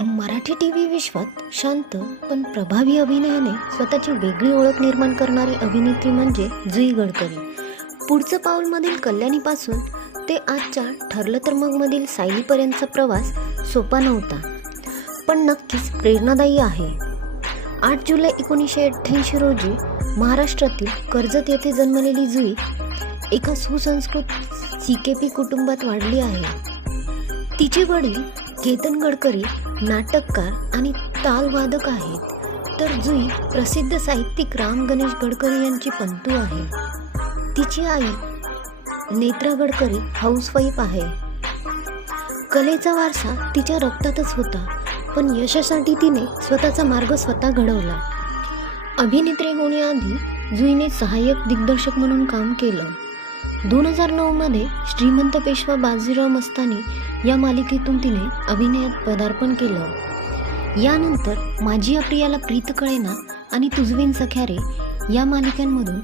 Marathi TV विश्वात शांत पण प्रभावी अभिनयाने स्वतःची वेगळी ओळख निर्माण करणारी अभिनेत्री म्हणजे जुई गडकरी. पुढचं पाऊलमधील कल्याणीपासून ते आजच्या ठरलं तर मगमधील सायलीपर्यंतचा प्रवास सोपा नव्हता, पण नक्कीच प्रेरणादायी आहे. 8 जुलै 1988 रोजी महाराष्ट्रातील कर्जत येथे जन्मलेली जुई एका सुसंस्कृत CKP कुटुंबात वाढली आहे. तिचे वडील केतन गडकरी नाटककार आणि तालवादक आहेत, तर जुई प्रसिद्ध साहित्यिक राम गणेश गडकरी यांची पणतू आहे. तिची आई नेत्रा गडकरी हाऊसवाईफ आहे. कलेचा वारसा तिच्या रक्तातच होता, पण यशासाठी तिने स्वतःचा मार्ग स्वतः घडवला. अभिनेत्री होण्याआधी जुईने सहाय्यक दिग्दर्शक म्हणून काम केलं. 2009 मध्ये श्रीमंत पेशवा बाजीराव मस्तानी या मालिकेतून तिने अभिनयात पदार्पण केलं. यानंतर माझी अप्रियाला प्रीत कळेना आणि तुझवीन सख्या रे या मालिकांमधून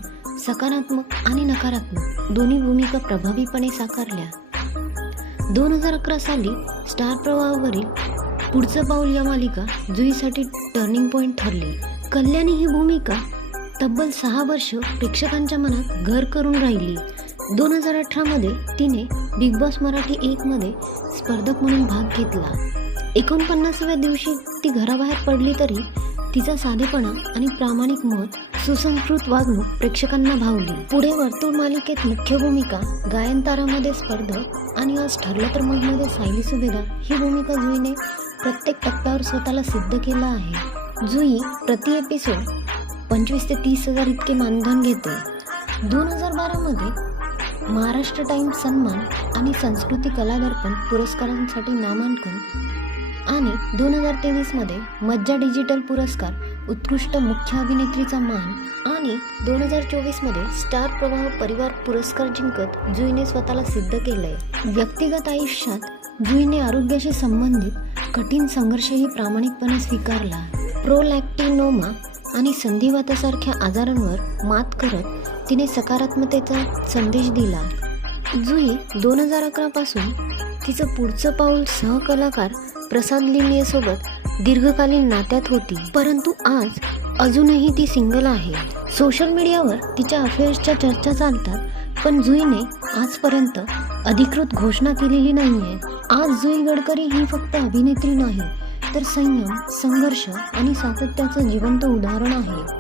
सकारात्मक आणि नकारात्मक दोन्ही भूमिका प्रभावीपणे साकारल्या. 2011 साली स्टार प्रवाहावरील पुढचं पाऊल या मालिका जुईसाठी टर्निंग पॉइंट ठरली. कल्याणी ही भूमिका तब्बल 6 वर्ष प्रेक्षकांच्या मनात घर करून राहिली. 2018 मध्ये तिने बिग बॉस मराठी 1 मध्ये स्पर्धक म्हणून भाग घेतला. 49व्या दिवशी ती घराबाहेर पडली तरी तिचा साधेपणा आणि प्रामाणिक मत, सुसंस्कृत वागणूक प्रेक्षकांना भावली. पुढे वर्तुळ मालिकेत मुख्य भूमिका, गायन तारामध्ये स्पर्धक आणि आज ठरलं तर मगमध्ये सायली सुभेदार ही भूमिका जुईने प्रत्येक टप्प्यावर स्वतःला सिद्ध केलं आहे. जुई प्रति एपिसोड 25 ते 30 हजार इतके मानधन घेते. 2012 मध्ये महाराष्ट्र टाइम्स सन्मान आणि संस्कृती कला दर्पण पुरस्कारांसाठी नामांकन आणि 2023 मध्ये मज्जा डिजिटल पुरस्कार उत्कृष्ट मुख्य अभिनेत्रीचा मान आणि 2024 मध्ये स्टार प्रवाह परिवार पुरस्कार जिंकत जुईने स्वतःला सिद्ध केलंय. व्यक्तिगत आयुष्यात जुईने आरोग्याशी संबंधित कठीण संघर्षही प्रामाणिकपणे स्वीकारला. प्रोलॅक्टिनोमा आणि संधिवातासारख्या आजारांवर मात करत तिने सकारात्मकतेचा संदेश दिला. जुई 2011 पासून तिचं पुढचं पाऊल सहकलाकार प्रसाद लिमयेसोबत दीर्घकालीन नात्यात होती, परंतु आज अजूनही ती सिंगल आहे. सोशल मीडियावर तिच्या अफेअर्सच्या चर्चा चालतात, पण जुईने आजपर्यंत अधिकृत घोषणा केलेली नाहीये. आज जुई गडकरी ही फक्त अभिनेत्री नाही, तर संयम, संघर्ष आणि सातत्याचं जिवंत उदाहरण आहे.